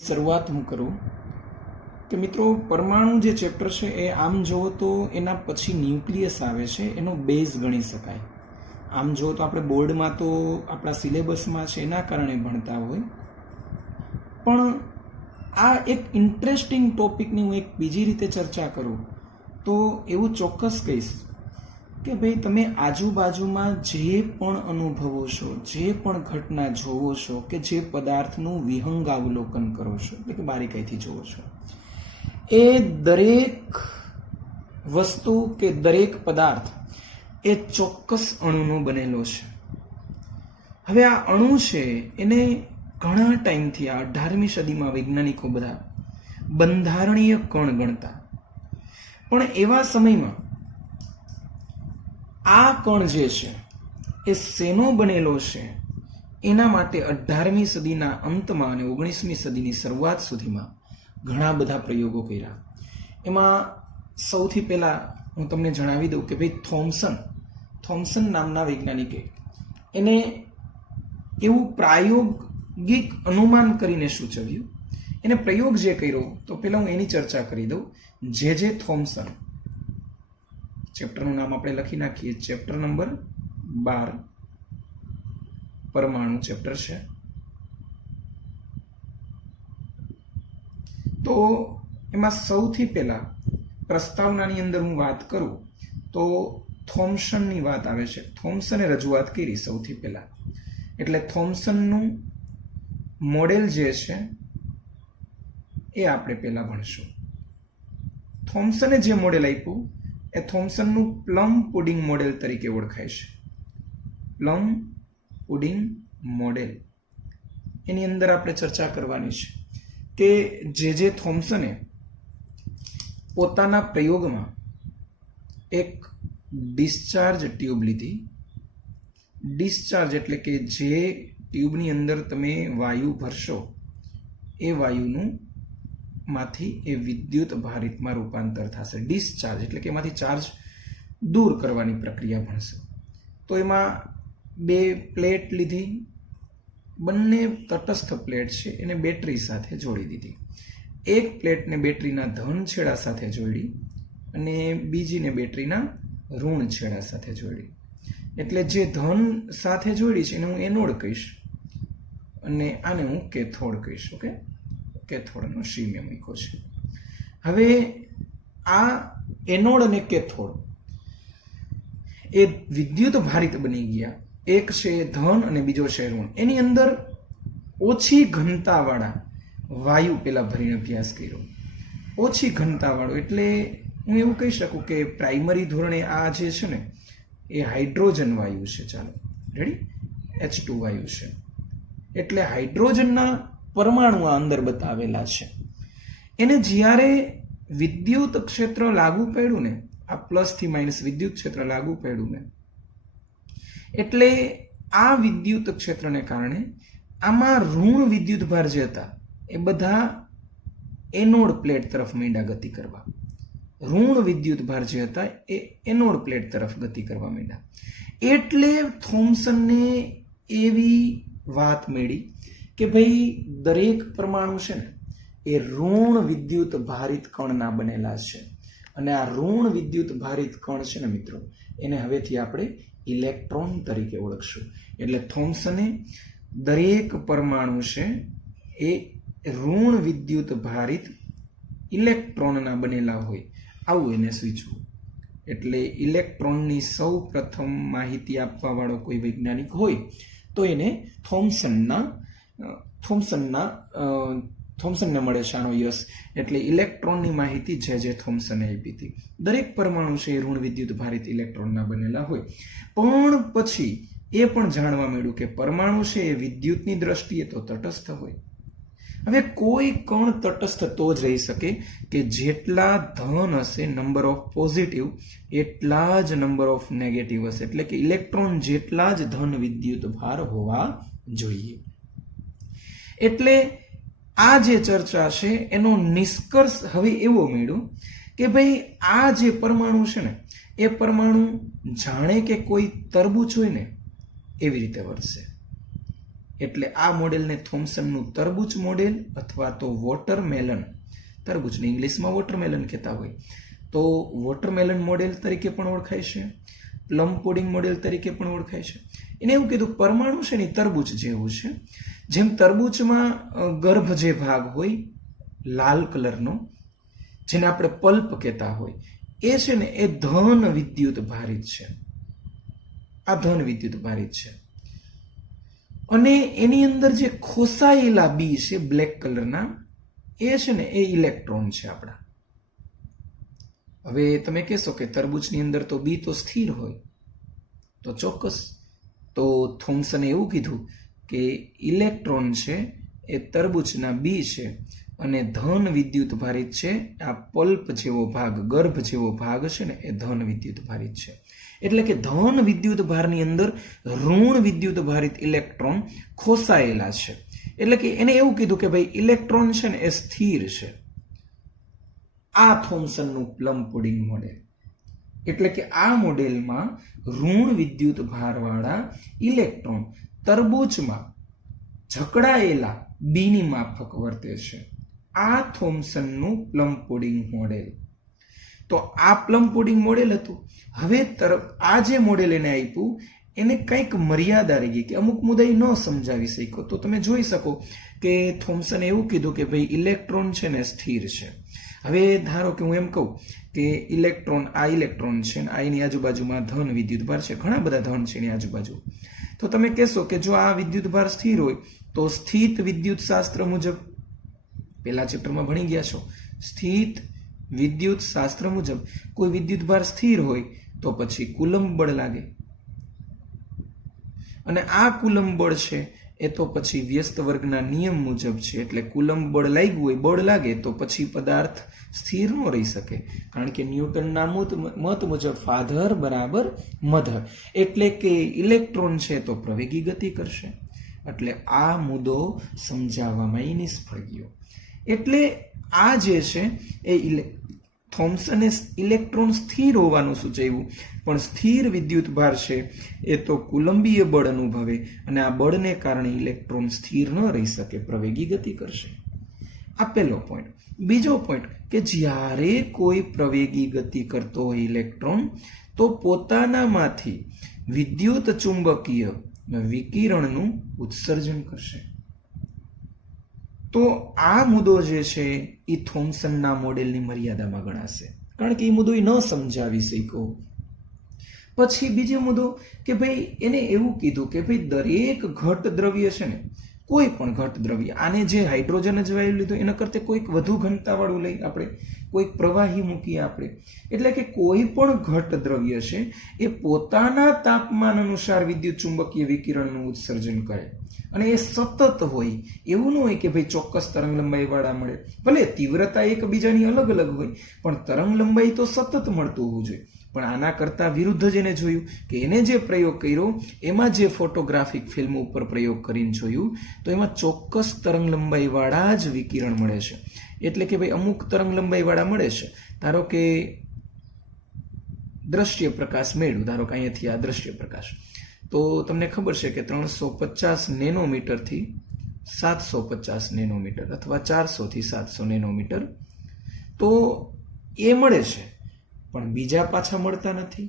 શરૂઆત હું કરું કે મિત્રો પરમાણુ જે ચેપ્ટર છે એ આમ જોવો તો એના પછી ન્યુક્લિયસ આવે છે, એનો બેઝ ગણી શકાય. આમ જોવો તો આપણે બોર્ડમાં તો આપણા સિલેબસમાં છે એના કારણે ભણતા હોય, પણ આ એક ઇન્ટરેસ્ટિંગ ટોપિકની હું એક બીજી રીતે ચર્ચા કરું તો એવું ચોક્કસ કહીશ કે ભાઈ તમે આજુબાજુમાં જે પણ અનુભવો છો, જે પણ ઘટના જોવો છો કે જે પદાર્થનું વિહંગાવલોકન કરો છો એટલે કે બારીકાઈથી જોવો છો, એ દરેક વસ્તુ કે દરેક પદાર્થ એ ચોક્કસ અણુનો બનેલો છે. હવે આ અણુ છે એને ઘણા ટાઈમથી આ 18મી સદીમાં વૈજ્ઞાનિકો બધા બંધારણીય કણ ગણતા, પણ એવા સમયમાં આ કણ જે છે એ શેનો બનેલો છે એના માટે 18મી સદીના અંતમાં અને 19મી સદીની શરૂઆત સુધીમાં ઘણા બધા પ્રયોગો કર્યા. એમાં સૌથી પહેલા હું તમને જણાવી દઉં કે ભાઈ થોમ્સન નામના વૈજ્ઞાનિકે એને એવું પ્રાયોગિક અનુમાન કરીને સૂચવ્યું. એને પ્રયોગ જે કર્યો તો પહેલા હું એની ચર્ચા કરી દઉં. જે થોમ્સન, ચેપ્ટરનું નામ આપણે લખી નાખીએ, ચેપ્ટર નંબર 12 પરમાણુ ચેપ્ટર છે. તો એમાં સૌથી પહેલા પ્રસ્તાવનાની અંદર હું વાત કરું તો થોમ્સનની વાત આવે છે. થોમ્સને રજૂઆત કરી સૌથી પહેલા, એટલે થોમ્સનનું મોડેલ જે છે એ આપણે પહેલા ભણશું. થોમ્સને જે મોડેલ આપ્યું એ થોમ્સનનું પ્લમ પુડિંગ મોડેલ તરીકે ઓળખાય છે. પ્લમ પુડિંગ મોડેલ, એની અંદર આપણે ચર્ચા કરવાની છે કે જે થોમ્સને પોતાના પ્રયોગમાં એક ડિસ્ચાર્જ ટ્યુબ લીધી. ડિસ્ચાર્જ એટલે કે જે ટ્યુબની અંદર તમે વાયુ ભરશો એ વાયુનું માંથી એ વિદ્યુત ભારિતમાં રૂપાંતર થશે. ડિસ્ચાર્જ એટલે કે એમાંથી ચાર્જ દૂર કરવાની પ્રક્રિયા ભણશે. તો એમાં બે પ્લેટ લીધી, બંને તટસ્થ પ્લેટ છે એને બેટરી સાથે જોડી દીધી. એક પ્લેટને બેટરીના ધન છેડા સાથે જોડી અને બીજીને બેટરીના ઋણ છેડા સાથે જોડી. એટલે જે ધન સાથે જોડી છે એને હું એનોડ કહીશ અને આને હું કેથોડ કહીશ. ઓકે, કેથોડનો સી મેં મૂક્યો છે. હવે આ એનોડ અને કેથોડ એ વિદ્યુત ભારિત બની ગયા. એક છે ધન અને બીજો છે ઋણ. એની અંદર ઓછી ઘનતાવાળા વાયુ પેલા ભરીને અભ્યાસ કર્યો. ઓછી ઘનતાવાળો એટલે હું એવું કહી શકું કે પ્રાઇમરી ધોરણે આ જે છે ને એ હાઇડ્રોજન વાયુ છે. ચાલો રેડી, H2 વાયુ છે. એટલે હાઇડ્રોજનના પરમાણુ આ અંદર બતાવેલા છે. એને જ્યારે વિદ્યુત ક્ષેત્ર લાગુ પડ્યું ને, આ પ્લસ થી માઇનસ વિદ્યુત ક્ષેત્ર લાગુ પડ્યું ને, એટલે આ વિદ્યુત ક્ષેત્રને કારણે આમાં ઋણ વિદ્યુત ભાર જે હતા એ બધા એનોડ પ્લેટ તરફ માંડ્યા ગતિ કરવા. ઋણ વિદ્યુત ભાર જે હતા એ એનોડ પ્લેટ તરફ ગતિ કરવા માંડ્યા. એટલે થોમ્સનને એવી વાત મળી કે ભાઈ દરેક પરમાણુ છે ને એ ઋણ વિદ્યુત ભારિત કણના બનેલા છે. અને આ ઋણ વિદ્યુત ભારિત કણ છે ને મિત્રો, એને હવેથી આપણે ઇલેક્ટ્રોન તરીકે ઓળખશું. એટલે થોમ્સને દરેક પરમાણુ છે એ ઋણ વિદ્યુત ભારિત ઇલેક્ટ્રોનના બનેલા હોય આવું એને સૂચવું. એટલે ઇલેક્ટ્રોનની સૌ પ્રથમ માહિતી આપવા વાળો કોઈ વૈજ્ઞાનિક હોય તો એને થોમ્સનને મળે છે આનો યશ. એટલે ઇલેક્ટ્રોનની માહિતી જે થોમ્સને આપી હતી. દરેક પરમાણુ છે એ ઋણ વિદ્યુત ભારિત ઇલેક્ટ્રોનના બનેલા હોય. પણ પછી એ પણ જાણવા મળ્યું કે પરમાણુ છે એ વિદ્યુતની દ્રષ્ટિએ તો તટસ્થ હોય. હવે કોઈ કણ તટસ્થ તો જ રહી શકે કે જેટલા ધન હશે નંબર ઓફ પોઝિટિવ એટલા જ નંબર ઓફ નેગેટિવ હશે. એટલે કે ઇલેક્ટ્રોન જેટલા જ ધન વિદ્યુત ભાર હોવા જોઈએ. એટલે આ જે ચર્ચા છે એનો નિષ્કર્ષ હવે એવો મળ્યો કે ભાઈ આ જે પરમાણુ છે ને એ પરમાણુ જાણે કે કોઈ તરબૂચ હોય ને એવી રીતે વર્તશે. એટલે આ મોડેલને થોમ્સનનું તરબૂચ મોડેલ અથવા તો વોટરમેલન, તરબૂચને ઇંગ્લિશમાં વોટરમેલન કહેતા હોય, તો વોટરમેલન મોડેલ તરીકે પણ ઓળખાય છે, પ્લમ પુડિંગ મોડેલ તરીકે પણ ઓળખાય છે. એને એવું કીધું પરમાણુ છે ને તરબૂચ જેવું છે. જેમ તરબૂચમાં ગર્ભ જે ભાગ હોય લાલ કલરનો, જેને આપણે પલ્પ કહેતા હોય, એ છે ને એ ધન વિદ્યુત ભારિત છે. આ ધન વિદ્યુત ભારિત છે. અને એની અંદર જે ખોસાયેલા બી છે બ્લેક કલરના, એ છે ને એ ઇલેક્ટ્રોન છે આપણા. હવે તમે કહેશો કે તરબૂચની અંદર તો બી તો સ્થિર હોય, તો ચોક્કસ. તો થોમ્સને એવું કીધું કે ઇલેક્ટ્રોન છે એ તરબૂચના બી છે અને ધન વિદ્યુત ભારિત છે. આ પલ્પ જેવો ભાગ, ગર્ભ જેવો ભાગ છે ને એ ધન વિદ્યુત ભારિત છે. એટલે કે ધન વિદ્યુત ભારની અંદર ઋણ વિદ્યુત ભારિત ઇલેક્ટ્રોન ખોસાયેલા છે. એટલે કે એને એવું કીધું કે ભાઈ ઇલેક્ટ્રોન છે ને એ સ્થિર છે. આ થોમ્સનનું પ્લમ પુડિંગ મોડેલ. એટલે કે આ મોડેલમાં ઋણ વિદ્યુત ભારવાળા ઇલેક્ટ્રોન તરબૂચમાં જકડાયેલા બીની માફક વર્તે છે. આ થોમ્સનનું પ્લમ પુડિંગ મોડેલ. તો આ પ્લમ પુડિંગ મોડેલ હતું. હવે આ જે મોડેલ એને આપ્યું એને કંઈક મર્યાદા રહી ગઈ કે અમુક મુદ્દા ન સમજાવી શક્યો. તો તમે જોઈ શકો કે થોમ્સને એવું કીધું કે ભાઈ ઇલેક્ટ્રોન છે ને સ્થિર છે. હવે ધારો કે હું એમ કહું કે ઇલેક્ટ્રોન, આ ઇલેક્ટ્રોન છે ને આ એની આજુબાજુમાં ધન વિદ્યુત ભાર છે, ઘણા બધા ધન છે એની આજુબાજુ. તો તમે કહેશો કે જો આ વિદ્યુત ભાર સ્થિર હોય તો સ્થિત વિદ્યુત શાસ્ત્ર મુજબ, પહેલા ચેપ્ટરમાં ભણી ગયા છો, સ્થિત વિદ્યુત શાસ્ત્ર મુજબ કોઈ વિદ્યુત ભાર સ્થિર હોય તો પછી કુલંબ બળ લાગે. અને આ કુલંબ બળ છે એ તો પછી વ્યસ્ત વર્ગના નિયમ મુજબ છે. એટલે કુલંબ બળ લાગ્યું હોય, બળ લાગે તો પછી પદાર્થ સ્થિર ન રહી શકે, કારણ કે ન્યૂટનના મત મુજબ ફાધર બરાબર મધર. એટલે કે ઇલેક્ટ્રોન છે તો પ્રવેગી ગતિ કરશે. એટલે આ મુદ્દો સમજાવવામાં નિષ્ફળ ગયો. એટલે આ જે છે એ થોમ્સને ઇલેક્ટ્રોન સ્થિર હોવાનું સૂચવ્યું, પણ સ્થિર વિદ્યુત ભાર છે એ તો કુલંબીય બળ અનુભવે અને આ બળને કારણે ઇલેક્ટ્રોન સ્થિર ન રહી શકે, પ્રવેગી ગતિ કરશે. આ પહેલો પોઈન્ટ. બીજો પોઈન્ટ કે જ્યારે કોઈ પ્રવેગી ગતિ કરતો હોય ઇલેક્ટ્રોન તો પોતાનામાંથી વિદ્યુત ચુંબકીય વિકિરણનું ઉત્સર્જન કરશે. તો આ મુદ્દો જે છે એ થોમ્સનના મોડેલની મર્યાદામાં ગણાશે, કારણ કે એ મુદ્દો એ ન સમજાવી શક્યો. પછી બીજો મુદ્દો કે ભાઈ એને એવું કીધું કે ભાઈ દરેક ઘટ દ્રવ્ય છે ને, કોઈ પણ ઘટ દ્રવ્ય, આને જે હાઇડ્રોજન જ વાયુ લીધો એના કરતા કોઈક વધુ ઘનતાવાળું લઈ આપણે, કોઈક પ્રવાહી મૂકીએ આપણે. એટલે કે કોઈ પણ ઘટ દ્રવ્ય છે એ પોતાના તાપમાન અનુસાર વિદ્યુત ચુંબકીય વિકિરણનું ઉત્સર્જન કરે. અને એ સતત હોય, એવું ન હોય કે ભાઈ ચોક્કસ તરંગ લંબાઈ વાળા મળે. ભલે તીવ્રતા એકબીજાની અલગ અલગ હોય, પણ તરંગ લંબાઈ તો સતત મળતું હોવું જોઈએ. પણ આના કરતા વિરુદ્ધ જેને જોયું કે એને જે પ્રયોગ કર્યો એમાં જે ફોટોગ્રાફિક ફિલ્મ ઉપર પ્રયોગ કરીને જોયું તો એમાં ચોક્કસ તરંગ લંબાઈ વાળા જ વિકિરણ મળે છે. એટલે કે ભાઈ અમુક તરંગ લંબાઈ વાળા મળે છે. ધારો કે દ્રશ્ય પ્રકાશ મેળવ્યું, ધારો કે અહીંયાથી આ દ્રશ્ય પ્રકાશ, તો તમને ખબર છે કે 350 નેનોમીટરથી 750 નેનોમીટર અથવા 400 થી 700 નેનોમીટર તો એ મળે છે, પણ બીજા પાછા મળતા નથી.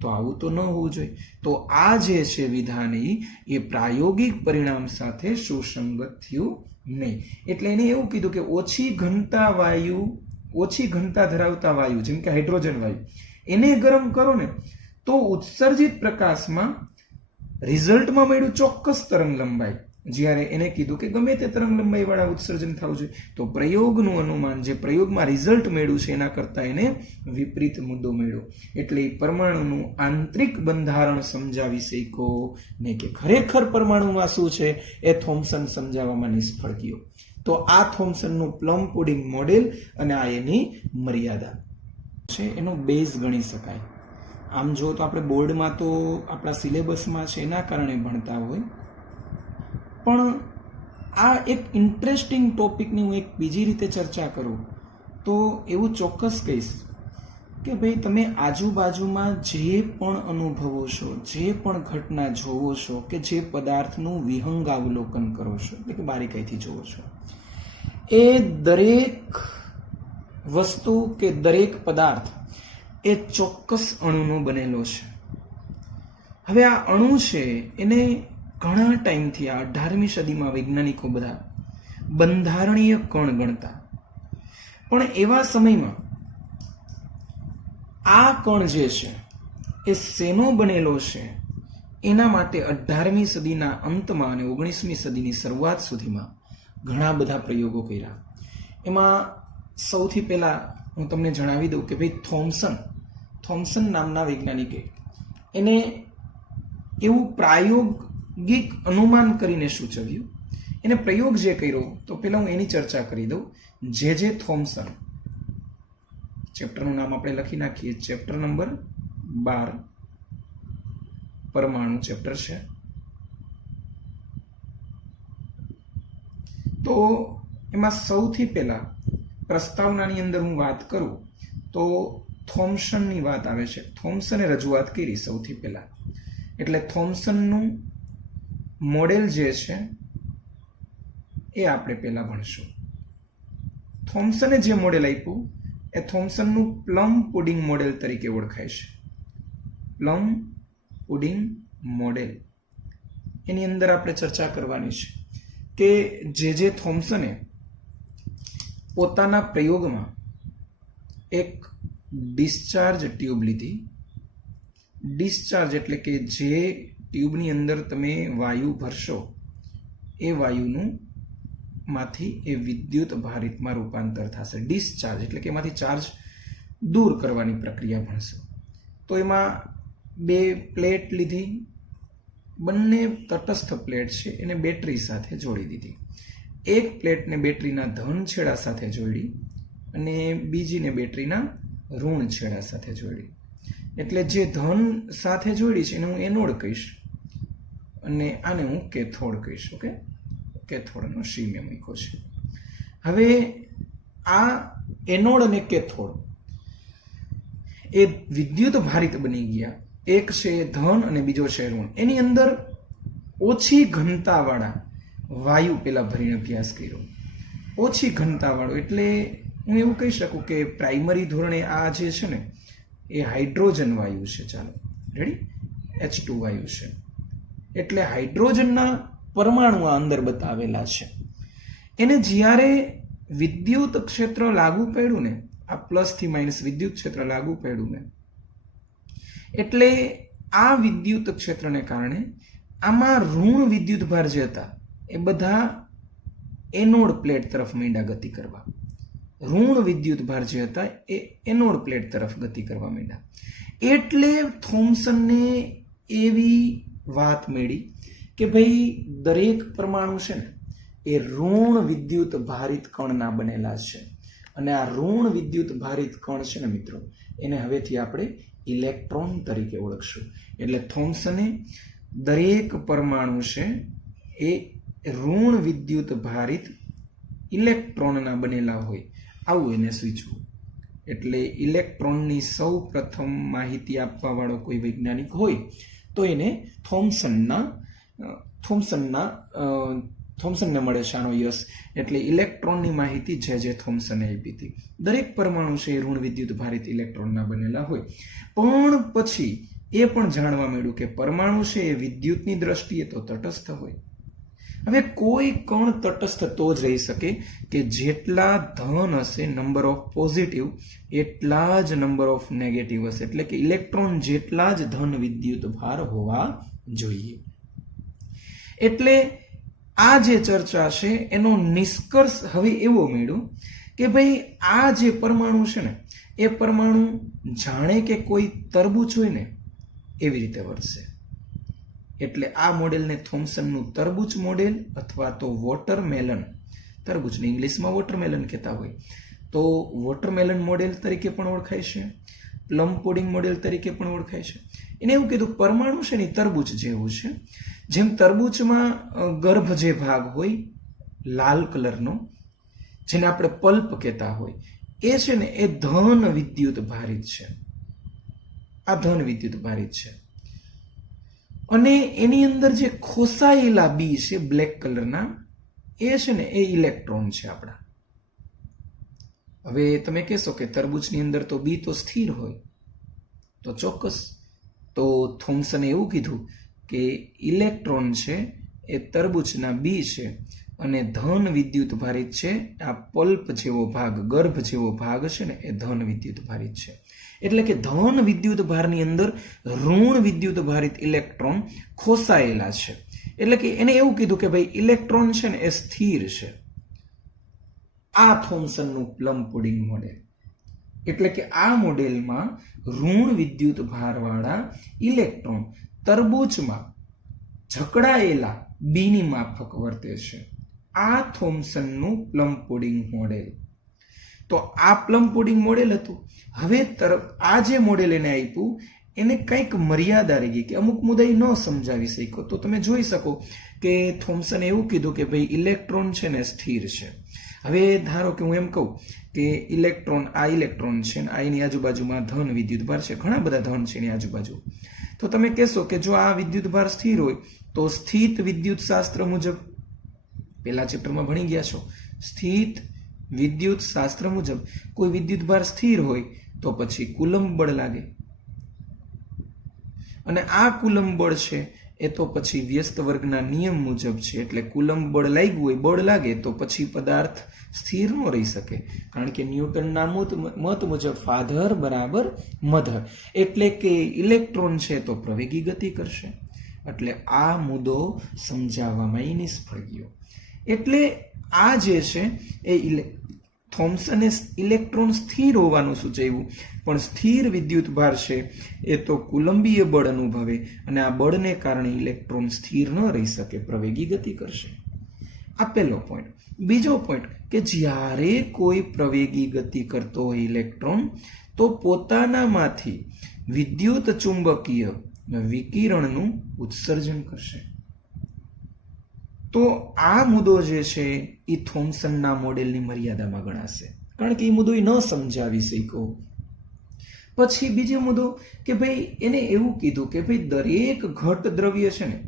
તો આવું તો ન હોવું જોઈએ. તો આ જે છે વિધાન એ પ્રાયોગિક પરિણામ સાથે સુસંગત થયું નહીં. એટલે એને એવું કીધું કે ઓછી ઘનતા ધરાવતા વાયુ, જેમ કે હાઇડ્રોજન વાયુ, એને ગરમ કરો ને તો ઉત્સર્જિત પ્રકાશમાં રિઝલ્ટમાં મળ્યું ચોક્કસ તરંગ લંબાઈ. જ્યારે એને કીધું કે ગમે તે તરંગ લંબાઈ વાળા ઉત્સર્જન થવું જોઈએ, તો પ્રયોગનું અનુમાન જે પ્રયોગમાં રિઝલ્ટ મળ્યું છે એના કરતા એને વિપરીત મુદ્દો મળ્યો. એટલે પરમાણુનું આંતરિક બંધારણ સમજાવી શક્યો નહીં, કે ખરેખર પરમાણુમાં શું છે એ થોમ્સન સમજાવવામાં નિષ્ફળ ગયો. તો આ થોમ્સનનું પ્લમ પુડિંગ મોડેલ અને આ એની મર્યાદા છે, એનો બેઝ ગણી શકાય. આમ જો તો આપણે બોર્ડમાં તો આપણા સિલેબસમાં છે એના કારણે ભણતા હોય, પણ આ એક ઇન્ટરેસ્ટિંગ ટોપિકની હું એક બીજી રીતે ચર્ચા કરું તો એવું ચોક્કસ કહીશ કે ભાઈ તમે આજુબાજુમાં જે પણ અનુભવો છો, જે પણ ઘટના જોવો છો કે જે પદાર્થનું વિહંગાવલોકન કરો છો, એટલે કે બારીકાઈથી જોવો છો, એ દરેક વસ્તુ કે દરેક પદાર્થ એ ચોક્કસ અણુનો બનેલો છે. હવે આ અણુ છે એને ઘણા ટાઈમથી આ 18મી સદીમાં વૈજ્ઞાનિકો બધા બંધારણીય કણ ગણતા, પણ એવા સમયમાં આ કણ જે છે એ શેનો બનેલો છે એના માટે 18મી સદીના અંતમાં અને 19મી સદીની શરૂઆત સુધીમાં ઘણા બધા પ્રયોગો કર્યા. એમાં સૌથી પહેલા હું તમને જણાવી દઉં કે ભાઈ થોમ્સન નામના વૈજ્ઞાનિકે એને એવું પ્રાયોગિક અનુમાન કરીને સૂચવ્યું. એને પ્રયોગ જે કર્યો તો પહેલા હું એની ચર્ચા કરી દઉં. જે થોમ્સન, ચેપ્ટરનું નામ આપણે લખી નાખીએ, ચેપ્ટર નંબર 12 પરમાણુ ચેપ્ટર છે. તો એમાં સૌથી પહેલા પ્રસ્તાવનાની અંદર હું વાત કરું તો થોમ્સનની વાત આવે છે. થોમ્સને રજૂઆત કરી સૌથી પહેલા, એટલે થોમ્સનનું મોડેલ જે છે એ આપણે પહેલા ભણશું. થોમ્સને જે મોડેલ આપ્યું એ થોમ્સનનું પ્લમ પુડિંગ મોડેલ તરીકે ઓળખાય છે. પ્લમ પુડિંગ મોડેલ, એની અંદર આપણે ચર્ચા કરવાની છે કે જે થોમ્સને પોતાના પ્રયોગમાં એક ડિસ્ચાર્જ ટ્યુબ લીધી. ડિસ્ચાર્જ એટલે કે જે ટ્યુબની અંદર તમે વાયુ ભરશો એ વાયુનું માંથી એ વિદ્યુત ભારિતમાં રૂપાંતર થશે. ડિસ્ચાર્જ એટલે કે એમાંથી ચાર્જ દૂર કરવાની પ્રક્રિયા ભણશો. તો એમાં 2 પ્લેટ લીધી, બંને તટસ્થ પ્લેટ છે એને બેટરી સાથે જોડી દીધી. એક પ્લેટને બેટરીના ધન છેડા સાથે જોડી અને બીજીને બેટરીના ઋણ છેડા સાથે જોડી. એટલે જે ધન સાથે જોડી છે એને હું એનોડ કહીશ અને આને હું કેથોડ કહીશ. ઓકે, કેથોડનો સી મેં મૂક્યો છે. હવે આ એનોડ અને કેથોડ એ વિદ્યુત ભારિત બની ગયા. એક છે ધન અને બીજો છે ઋણ. એની અંદર ઓછી ઘનતાવાળા વાયુ પેલા ભરીને અભ્યાસ કર્યો. ઓછી ઘનતાવાળો એટલે હું એવું કહી શકું કે પ્રાઇમરી ધોરણે આ જે છે ને એ હાઇડ્રોજન વાયુ છે. ચાલો રેડી, H2 વાયુ છે. એટલે હાઇડ્રોજનના પરમાણુ આ અંદર બતાવેલા છે. એને જ્યારે વિદ્યુત ક્ષેત્ર લાગુ પડ્યું ને, આ પ્લસ થી માઇનસ વિદ્યુત ક્ષેત્ર લાગુ પડ્યું ને, એટલે આ વિદ્યુત ક્ષેત્રને કારણે આમાં ઋણ વિદ્યુત ભાર જે હતા એ બધા એનોડ પ્લેટ તરફ માંડ્યા ગતિ કરવા. ઋણ વિદ્યુત ભાર જે હતા એ એનોડ પ્લેટ તરફ ગતિ કરવા માંડ્યા. એટલે થોમ્સનને એવી વાત મળી કે ભાઈ દરેક પરમાણુ છે ને એ ઋણ વિદ્યુત ભારિત કણના બનેલા છે. અને આ ઋણ વિદ્યુત ભારિત કણ છે ને મિત્રો, એને હવેથી આપણે ઇલેક્ટ્રોન તરીકે ઓળખશું. એટલે થોમ્સને દરેક પરમાણુ છે એ ઋણ વિદ્યુત ભારિત ઇલેક્ટ્રોનના બનેલા હોય આવું એને સૂચવું. એટલે ઇલેક્ટ્રોનની સૌ પ્રથમ માહિતી આપવા વાળો કોઈ વૈજ્ઞાનિક હોય તો એને થોમ્સનને મળે છે આનો યશ. એટલે ઇલેક્ટ્રોનની માહિતી જે થોમ્સને આપી હતી. દરેક પરમાણુ છે એ ઋણ વિદ્યુત ભારિત ઇલેક્ટ્રોનના બનેલા હોય. પણ પછી એ પણ જાણવા મળ્યું કે પરમાણુ છે એ વિદ્યુતની દ્રષ્ટિએ તો તટસ્થ હોય. હવે કોઈ કણ તટસ્થ તો જ રહી શકે કે જેટલા ધન હશે નંબર ઓફ પોઝિટિવ એટલા જ નંબર ઓફ નેગેટિવ હશે. એટલે કે ઇલેક્ટ્રોન જેટલા જ ધન વિદ્યુત ભાર હોવા જોઈએ. એટલે આ જે ચર્ચા છે એનો નિષ્કર્ષ હવે એવો મળ્યો કે ભાઈ આ જે પરમાણુ છે ને એ પરમાણુ જાણે કે કોઈ તરબૂચ હોય ને એવી રીતે વર્તે. એટલે આ મોડેલને થોમ્સનનું તરબૂચ મોડેલ અથવા તો વોટરમેલન, તરબૂચને ઇંગ્લિશમાં વોટરમેલન કહેતા હોય તો વોટરમેલન મોડેલ તરીકે પણ ઓળખાય છે, પ્લમ પુડિંગ મોડેલ તરીકે પણ ઓળખાય છે. એને એવું કીધું પરમાણુ છે ને તરબૂચ જેવું છે. જેમ તરબૂચમાં ગર્ભ જે ભાગ હોય લાલ કલરનો, જેને આપણે પલ્પ કહેતા હોય, એ છે ને એ ધન વિદ્યુત ભારિત છે. આ ધન વિદ્યુત ભારિત છે. અને એની અંદર જે ખોસાયેલા બી છે બ્લેક કલરના, એ છે ને એ ઇલેક્ટ્રોન છે આપણા. હવે તમે કહેશો કે તરબૂચની અંદર તો બી તો સ્થિર હોય, તો ચોક્કસ. તો થોમ્સને એવું કીધું કે ઇલેક્ટ્રોન છે એ તરબૂચના બી છે અને ધન વિદ્યુત ભારિત છે. આ પલ્પ જેવો ભાગ, ગર્ભ જેવો ભાગ છે ને એ ધન વિદ્યુત ભારિત છે. એટલે કે ધન વિદ્યુત ભારની અંદર ઋણ વિદ્યુત ભારિત ઇલેક્ટ્રોન ખોસાયેલા છે. એટલે કે એને એવું કીધું કે ભાઈ ઇલેક્ટ્રોન છે ને એ સ્થિર છે. આ થોમ્સનનું પ્લમ પુડિંગ મોડેલ. એટલે કે આ મોડેલમાં ઋણ વિદ્યુત ભારવાળા ઇલેક્ટ્રોન તરબૂચમાં જકડાયેલા બીની માફક વર્તે છે. આ થોમ્સનનું પ્લમ પુડિંગ મોડેલ. તો આ પ્લમ પુડિંગ મોડેલ હતું. હવે આ જે મોડેલ એને આપ્યું એને કંઈક મર્યાદા રહી ગઈ કે અમુક મુદ્દા ન સમજાવી શક્યો. તો તમે જોઈ શકો કે થોમ્સને એવું કીધું કે ભાઈ ઇલેક્ટ્રોન છે ને સ્થિર છે. હવે ધારો કે હું એમ કહું કે ઇલેક્ટ્રોન છે ને આ એની આજુબાજુમાં ધન વિદ્યુત ભાર છે, ઘણા બધા ધન છે એની આજુબાજુ. તો તમે કહેશો કે જો આ વિદ્યુત ભાર સ્થિર હોય તો સ્થિત વિદ્યુત શાસ્ત્ર મુજબ, પહેલા ચેપ્ટરમાં ભણી ગયા છો, સ્થિત વિદ્યુત શાસ્ત્ર મુજબ કોઈ વિદ્યુત ભાર સ્થિર હોય તો પછી કુલંબ બળ લાગે. અને આ કુલંબ બળ છે એ તો પછી વ્યસ્ત વર્ગના નિયમ મુજબ છે. એટલે કુલંબ બળ લાગ્યું હોય, બળ લાગે તો પછી પદાર્થ સ્થિર ન રહી શકે, કારણ કે ન્યૂટનના મત મુજબ ફાધર બરાબર મધર. એટલે કે ઇલેક્ટ્રોન છે તો પ્રવેગી ગતિ કરશે. એટલે આ મુદ્દો સમજાવવામાં નિષ્ફળ ગયો. એટલે આ જે છે એ થોમ્સને ઇલેક્ટ્રોન સ્થિર હોવાનું સૂચવ્યું, પણ સ્થિર વિદ્યુત ભાર છે એ તો કુલંબીય બળ અનુભવે અને આ બળને કારણે ઇલેક્ટ્રોન સ્થિર ન રહી શકે, પ્રવેગી ગતિ કરશે. આ પહેલો પોઈન્ટ. બીજો પોઈન્ટ કે જ્યારે કોઈ પ્રવેગી ગતિ કરતો હોય ઇલેક્ટ્રોન તો પોતાનામાંથી વિદ્યુત ચુંબકીય વિકિરણનું ઉત્સર્જન કરશે. તો આ મુદ્દો જે છે એ થોમ્સનના મોડેલની મર્યાદામાં ગણાશે, કારણ કે એ મુદ્દો ન સમજાવી શક્યો. પછી બીજો મુદ્દો કે ભાઈ એને એવું કીધું કે ભાઈ દરેક ઘટ દ્રવ્ય છે ને,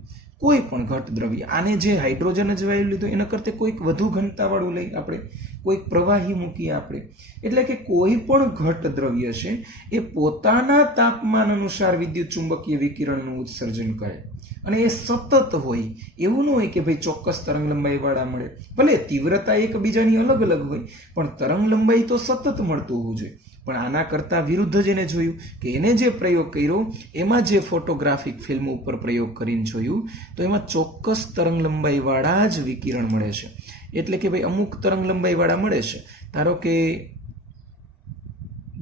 કોઈ પણ ઘટ દ્રવ્ય, આને જે હાઇડ્રોજન જ વાયુ લીધો એના કરતા કોઈક વધુ ઘનતાવાળું લઈ આપણે, કોઈક પ્રવાહી મૂકીએ આપણે. એટલે કે કોઈ પણ ઘટ દ્રવ્ય છે એ પોતાના તાપમાન અનુસાર વિદ્યુત ચુંબકીય વિકિરણનું ઉત્સર્જન કરે. અને એ સતત હોય, એવું ન હોય કે ભાઈ ચોક્કસ તરંગ લંબાઈ વાળા મળે. ભલે તીવ્રતા એકબીજાની અલગ અલગ હોય, પણ તરંગ લંબાઈ તો સતત મળતું હોવું જોઈએ. પણ આના કરતા વિરુદ્ધ જ એને જોયું કે એને જે પ્રયોગ કર્યો એમાં જે ફોટોગ્રાફિક ફિલ્મ ઉપર પ્રયોગ કરીને જોયું તો એમાં ચોક્કસ તરંગ લંબાઈ વાળા જ વિકિરણ મળે છે. એટલે કે ભાઈ અમુક તરંગ લંબાઈ વાળા મળે છે. ધારો કે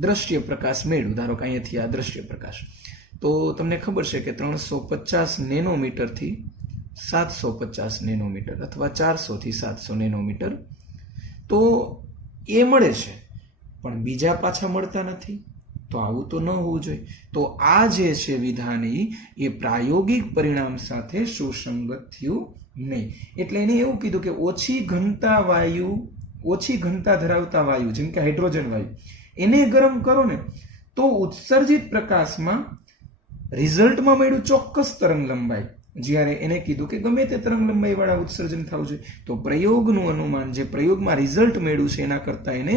દ્રશ્ય પ્રકાશ મેળવ્યું, ધારો કે અહીંયાથી આ દ્રશ્ય પ્રકાશ, તો તમને ખબર છે કે 350 નેનોમીટરથી 750 નેનોમીટર અથવા 400 થી 700 નેનોમીટર તો એ મળે છે, પણ બીજા પાછા મળતા નથી. તો આવું તો ન હોવું જોઈએ. તો આ જે છે વિધાન એ પ્રાયોગિક પરિણામ સાથે સુસંગત થયું નહીં. એટલે એને એવું કીધું કે ઓછી ઘનતા ધરાવતા વાયુ, જેમ કે હાઇડ્રોજન વાયુ, એને ગરમ કરો ને તો ઉત્સર્જિત પ્રકાશમાં રિઝલ્ટમાં મળ્યું ચોક્કસ તરંગ લંબાઈ. જ્યારે એને કીધું કે ગમે તે તરંગ લંબાઈ વાળા ઉત્સર્જન થવું જોઈએ, તો પ્રયોગનું અનુમાન જે પ્રયોગમાં રિઝલ્ટ મળ્યું છે એના કરતા એને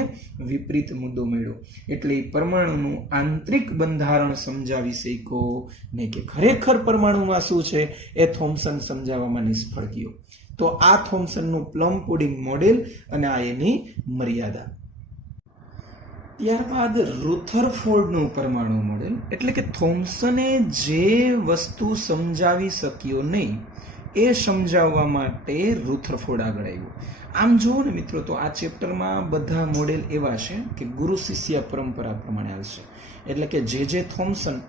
વિપરીત મુદ્દો મળ્યો. એટલે પરમાણુનું આંતરિક બંધારણ સમજાવી શક્યો નહીં, કે ખરેખર પરમાણુમાં શું છે એ થોમ્સન સમજાવવામાં નિષ્ફળ ગયો. તો આ થોમ્સનનું પ્લમ પુડિંગ મોડેલ અને આ એની મર્યાદા. ત્યારબાદ રુથરફોર્ડનું પરમાણુ મોડેલ. એટલે કે થોમ્સને જે વસ્તુ સમજાવી શક્યો નહીં એ સમજાવવા માટે રુથરફોર્ડ આગળ આવ્યું. આમ જુઓ ને મિત્રો, તો આ ચેપ્ટરમાં બધા મોડેલ એવા છે કે ગુરુ શિષ્ય પરંપરા પ્રમાણે આવશે. એટલે કે જે થોમ્સન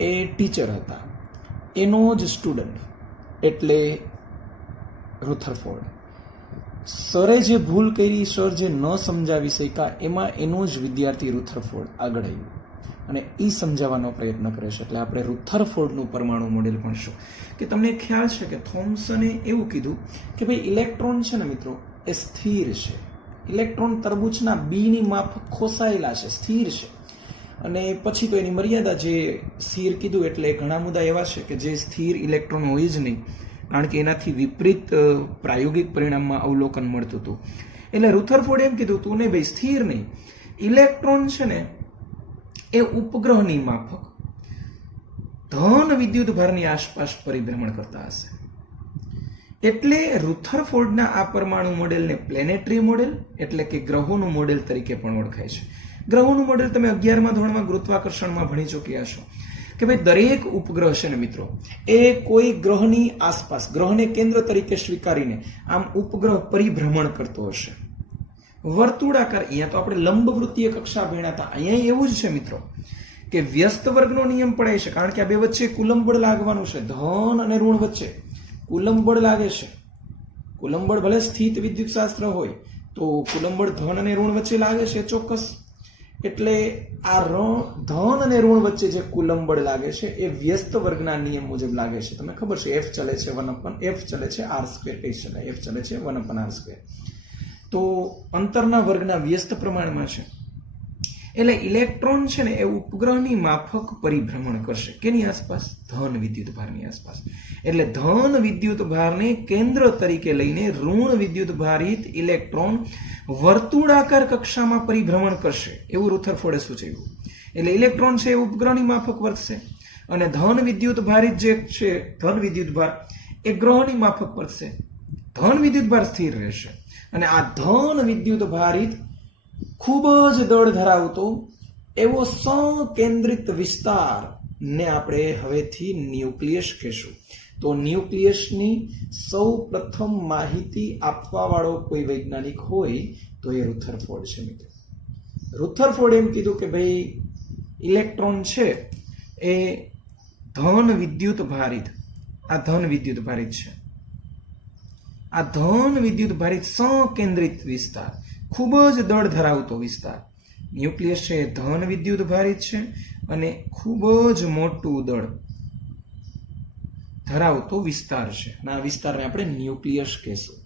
એ ટીચર હતા, એનો જ સ્ટુડન્ટ એટલે રુથરફોર્ડ. સરે જે ભૂલ કરી, સર જે ન સમજાવી શક્યા, એમાં એનો જ વિદ્યાર્થી રુથરફોર્ડ આગળ આવ્યો અને એ સમજાવવાનો પ્રયત્ન કરે છે. એટલે આપણે રુથરફોર્ડનું પરમાણુ મોડેલ ભણશું. કે તમને ખ્યાલ છે કે થોમ્સને એવું કીધું કે ભાઈ ઇલેક્ટ્રોન છે ને મિત્રો એ સ્થિર છે, ઇલેક્ટ્રોન તરબૂચના બીની માફક ખોસાયેલા છે, સ્થિર છે. અને પછી તો એની મર્યાદા, જે સ્થિર કીધું એટલે ઘણા મુદ્દા એવા છે કે જે સ્થિર ઇલેક્ટ્રોન હોય જ નહીં, કારણ કે એનાથી વિપરીત પ્રાયોગિક પરિણામમાં અવલોકન મળતું હતું. એટલે રુથરફોર્ડે એમ કીધું તું નહીં ભાઈ, સ્થિર નહીં, ઇલેક્ટ્રોન છે ને એ ઉપગ્રહની માફક ધન વિદ્યુત ભારની આસપાસ પરિભ્રમણ કરતા હશે. એટલે રુથરફોર્ડના આ પરમાણુ મોડેલને પ્લેનેટરી મોડેલ એટલે કે ગ્રહોનું મોડેલ તરીકે પણ ઓળખાય છે. ગ્રહોનું મોડેલ તમે 11મા ધોરણમાં ગુરુત્વાકર્ષણમાં ભણી ચૂક્યા છો કે ભાઈ દરેક ઉપગ્રહ છે ને મિત્રો, એ કોઈ ગ્રહની આસપાસ, ગ્રહને કેન્દ્ર તરીકે સ્વીકારીને આમ ઉપગ્રહ પરિભ્રમણ કરતો હશે. વર્તુળાકાર, અહીંયા તો આપણે લંબવૃત્તીય કક્ષા ભણ્યા હતા, અહીંયા એવું જ છે મિત્રો કે વ્યસ્ત વર્ગનો નિયમ પડાય છે, કારણ કે આ બે વચ્ચે કુલંબ બળ લાગવાનું છે. ધન અને ઋણ વચ્ચે કુલંબ બળ લાગે છે. કુલંબ બળ ભલે સ્થિત વિદ્યુત શાસ્ત્ર હોય તો કુલંબ બળ ધન અને ઋણ વચ્ચે લાગે છે ચોક્કસ. એટલે આ ધન અને ઋણ વચ્ચે જે કુલંબ બળ લાગે છે એ વ્યસ્ત વર્ગના નિયમ મુજબ લાગે છે. તમને ખબર છે F ચલે છે 1/F ચલે છે r², કહી શકાય F ચલે છે 1/r². તો અંતરના વર્ગના વ્યસ્ત પ્રમાણમાં છે. એટલે ઇલેક્ટ્રોન છે ને એ ઉપગ્રહની માફક પરિભ્રમણ કરશે. કેની આસપાસ? ધન વિદ્યુત ભારની આસપાસ. એટલે ધન વિદ્યુત ભારને કેન્દ્ર તરીકે લઈને ઋણ વિદ્યુત ભારિત ઇલેક્ટ્રોન વર્તુળાકાર કક્ષામાં પરિભ્રમણ કરશે, એવું રુથરફોર્ડે સૂચવ્યું. એટલે ઇલેક્ટ્રોન છે એ ઉપગ્રહની માફક વર્તશે અને ધન વિદ્યુત ભારિત જે છે, ધન વિદ્યુત ભાર એ ગ્રહની માફક વર્તશે. ધન વિદ્યુત ભાર સ્થિર રહેશે અને આ ધન વિદ્યુત ભારિત ખૂબ જ દળ ધરાવતો એવો સંકેન્દ્રિત વિસ્તાર ને આપણે હવેથી ન્યુક્લિયસ કહેશું. તો ન્યુક્લિયસની સૌ પ્રથમ માહિતી આપવા વાળો કોઈ વૈજ્ઞાનિક હોય તો એ રુથરફોર્ડ છે મિત્રો. રુથરફોર્ડે એમ કીધું કે ભાઈ ઇલેક્ટ્રોન છે એ ધન વિદ્યુત ભારિત, આ ધન વિદ્યુત ભારિત છે, આ ધન વિદ્યુત ભારિત સંકેન્દ્રિત વિસ્તાર, ખૂબ જ દળ ધરાવતો વિસ્તાર. ન્યુક્લિયસ છે એ ધન વિદ્યુત ભારિત છે અને ખૂબ જ મોટું દળ ધરાવતો વિસ્તાર છે. અને આ વિસ્તારને આપણે ન્યુક્લિયસ કહેશું.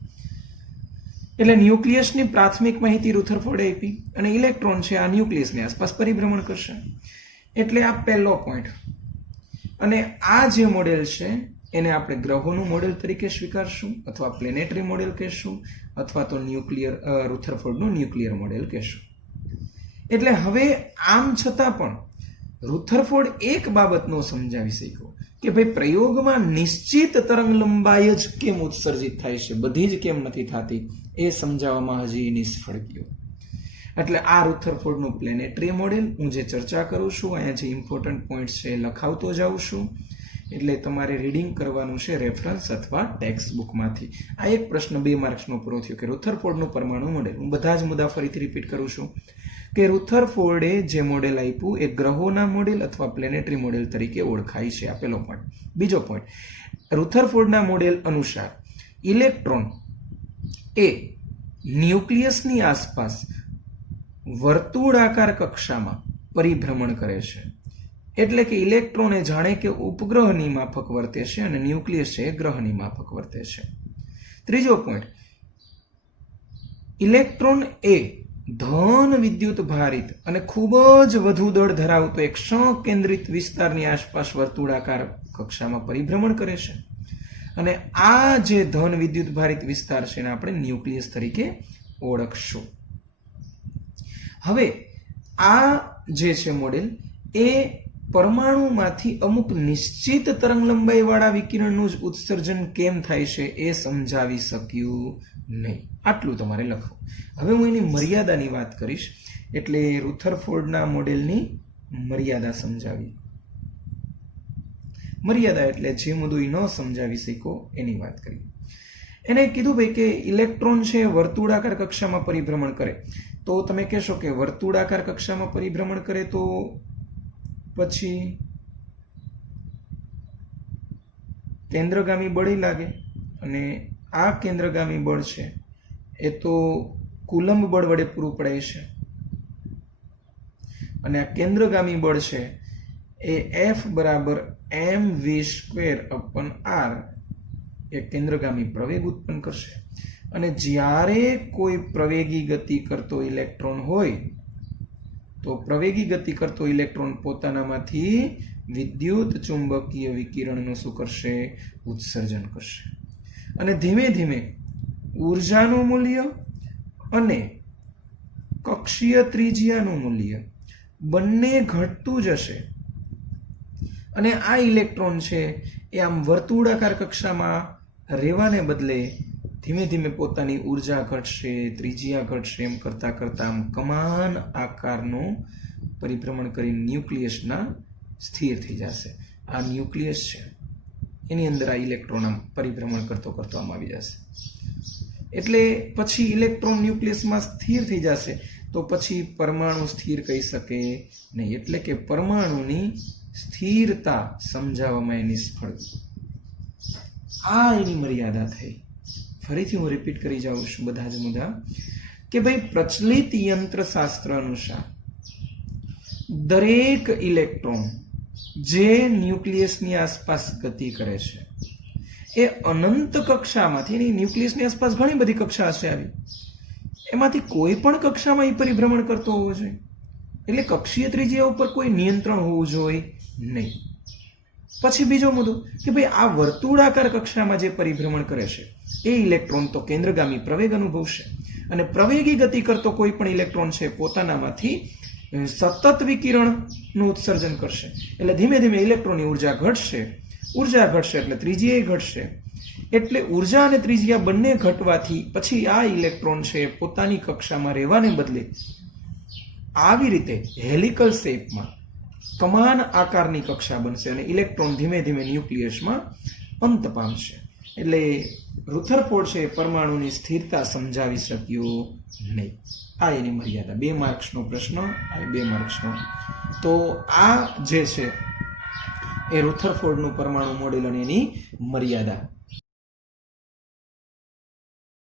એટલે ન્યુક્લિયસની પ્રાથમિક માહિતી રુથરફોર્ડે આપી અને ઇલેક્ટ્રોન છે આ ન્યુક્લિયસની આસપાસ પરિભ્રમણ કરશે. એટલે આ પહેલો પોઈન્ટ. અને આ જે મોડેલ છે એને આપણે ગ્રહોનું મોડેલ તરીકે સ્વીકારશું, અથવા પ્લેનેટરી મોડેલ કહેશું, અથવા તો રુથરફોર્ડનું ન્યુક્લિયર મોડેલ કહેશું. એટલે હવે આમ છતાં પણ રુથરફોર્ડ એક બાબતનો સમજાવી શક્યો કે ભાઈ પ્રયોગમાં નિશ્ચિત તરંગ લંબાઈ જ કેમ ઉત્સર્જિત થાય છે, બધી જ કેમ નથી થતી, એ સમજાવવામાં હજી નિષ્ફળ ગયો. એટલે આ રુથરફોર્ડનું પ્લેનેટરી મોડેલ હું જે ચર્ચા કરું છું, અહીંયા જે ઇમ્પોર્ટન્ટ પોઈન્ટ છે એ લખાવતો જાઉં છું. એટલે તમારે રીડિંગ કરવાનું છે રેફરન્સ અથવા ટેક્સ્ટ બુકમાંથી. આ એક પ્રશ્ન 2 માર્ક્સનો પૂરો થયો કે રુથરફોર્ડનું પરમાણુ મોડેલ. હું બધા જ મુદ્દા ફરીથી રિપીટ કરું છું કે રુથરફોર્ડે જે મોડેલ આપ્યું એ ગ્રહોના મોડેલ અથવા પ્લેનેટરી મોડેલ તરીકે ઓળખાય છે. આ પહેલો પોઈન્ટ. બીજો પોઈન્ટ, રુથરફોર્ડના મોડેલ અનુસાર ઇલેક્ટ્રોન એ ન્યુક્લિયસની આસપાસ વર્તુળાકાર કક્ષામાં પરિભ્રમણ કરે છે. એટલે કે ઇલેક્ટ્રોન એ જાણે કે ઉપગ્રહની માફક વર્તે છે અને ન્યુક્લિયસ છે એ ગ્રહની માફક વર્તે છે. ત્રીજો પોઈન્ટ, ઇલેક્ટ્રોન એ ધન વિદ્યુત ભારિત અને ખૂબ જ વધુ દળ ધરાવતો એક સંકેન્દ્રિત વિસ્તારની આસપાસ વર્તુળાકાર કક્ષામાં પરિભ્રમણ કરે છે. અને આ જે ધન વિદ્યુત ભારિત વિસ્તાર છે એને આપણે ન્યુક્લિયસ તરીકે ઓળખશું. હવે આ જે છે મોડેલ એ પરમાણુમાંથી અમુક નિશ્ચિત તરંગ લંબાઈ વાળા વિકિરણનું જ ઉત્સર્જન કેમ થાય છે એ સમજાવી શક્યું નહીં. આટલું તમારે લખવું. હવે હું એની મર્યાદાની વાત કરીશ. એટલે રુથરફોર્ડના મોડેલની મર્યાદા સમજાવી. મર્યાદા એટલે જે મુદ્દો ન સમજાવી શક્યો એની વાત કરી. એને કીધું ભાઈ કે ઇલેક્ટ્રોન છે વર્તુળાકાર કક્ષામાં પરિભ્રમણ કરે. તો તમે કહેશો કે વર્તુળાકાર કક્ષામાં પરિભ્રમણ કરે તો પછી કેન્દ્રગામી બળ લાગે, અને આ કેન્દ્રગામી બળ છે એ તો કુલંબ બળ વડે પૂરું પડાય છે. અને આ કેન્દ્રગામી બળ છે એ F = mv² / r એ કેન્દ્રગામી પ્રવેગ ઉત્પન્ન કરશે. અને જ્યારે કોઈ પ્રવેગી ગતિ કરતો ઇલેક્ટ્રોન હોય તો પ્રવેગી ગતિ કરતો ઇલેક્ટ્રોન પોતાનામાંથી વિદ્યુત ચુંબકીય વિકિરણનું શું કરશે? ઉત્સર્જન કરશે. અને ધીમે ધીમે ઉર્જાનું મૂલ્ય અને કક્ષીય ત્રિજ્યાનું મૂલ્ય બંને ઘટતું જશે. અને આ ઇલેક્ટ્રોન છે એ આમ વર્તુળાકાર કક્ષામાં રહેવાને બદલે ધીમે ધીમે પોતાની ઉર્જા ઘટશે, ત્રિજ્યા ઘટશે, એમ કરતા કરતા આમ કમાન આકારનું પરિભ્રમણ કરી ન્યુક્લિયસના સ્થિર થઈ જશે. આ ન્યુક્લિયસ છે એની અંદર આ ઇલેક્ટ્રોન આમ પરિભ્રમણ કરતો કરતો આમ આવી જશે. એટલે પછી ઇલેક્ટ્રોન ન્યુક્લિયસમાં સ્થિર થઈ જશે તો પછી પરમાણુ સ્થિર કહી શકે નહીં. એટલે કે પરમાણુની સ્થિરતા સમજાવવામાં એ નિષ્ફળ. આ એની મર્યાદા થઈ. ફરીથી હું રિપીટ કરી જાઉં છું બધા જ મુદ્દા કે ભાઈ પ્રચલિત યંત્રશાસ્ત્ર અનુસાર દરેક ઇલેક્ટ્રોન જે ન્યુક્લિયસની આસપાસ ગતિ કરે છે એ અનંત કક્ષામાંથી, એની ન્યુક્લિયસની આસપાસ ઘણી બધી કક્ષા હશે આવી, એમાંથી કોઈ પણ કક્ષામાં એ પરિભ્રમણ કરતો હોવો જોઈએ. એટલે કક્ષીય ત્રિજ્યા ઉપર કોઈ નિયંત્રણ હોવું જોઈએ નહીં. પછી બીજો મુદ્દો કે ભાઈ આ વર્તુળાકાર કક્ષામાં જે પરિભ્રમણ કરે છે એ ઇલેક્ટ્રોન તો કેન્દ્રગામી પ્રવેગ અનુભવશે, અને પ્રવેગી ગતિ કરતો કોઈ પણ ઇલેક્ટ્રોન છે પોતાનામાંથી સતત વિકિરણનું ઉત્સર્જન કરશે. એટલે ધીમે ધીમે ઇલેક્ટ્રોનની ઉર્જા ઘટશે. ઉર્જા ઘટશે એટલે ત્રિજ્યા ઘટશે. એટલે ઉર્જા અને ત્રિજ્યા બંને ઘટવાથી પછી આ ઇલેક્ટ્રોન છે પોતાની કક્ષામાં રહેવાને બદલે આવી રીતે હેલિકલ શેપમાં કમાન આકારની કક્ષા બનશે અને ઇલેક્ટ્રોન ધીમે ધીમે ન્યુક્લિયસમાં અંત પામશે. એટલે રુથરફોર્ડ છે પરમાણુની સ્થિરતા સમજાવી શક્યો નહીં. આ એની મર્યાદા. 2 માર્ક્સનો પ્રશ્ન અને 2 માર્ક્સનો. તો આ જે છે એ રુથરફોર્ડનું પરમાણુ મોડેલ અને એની મર્યાદા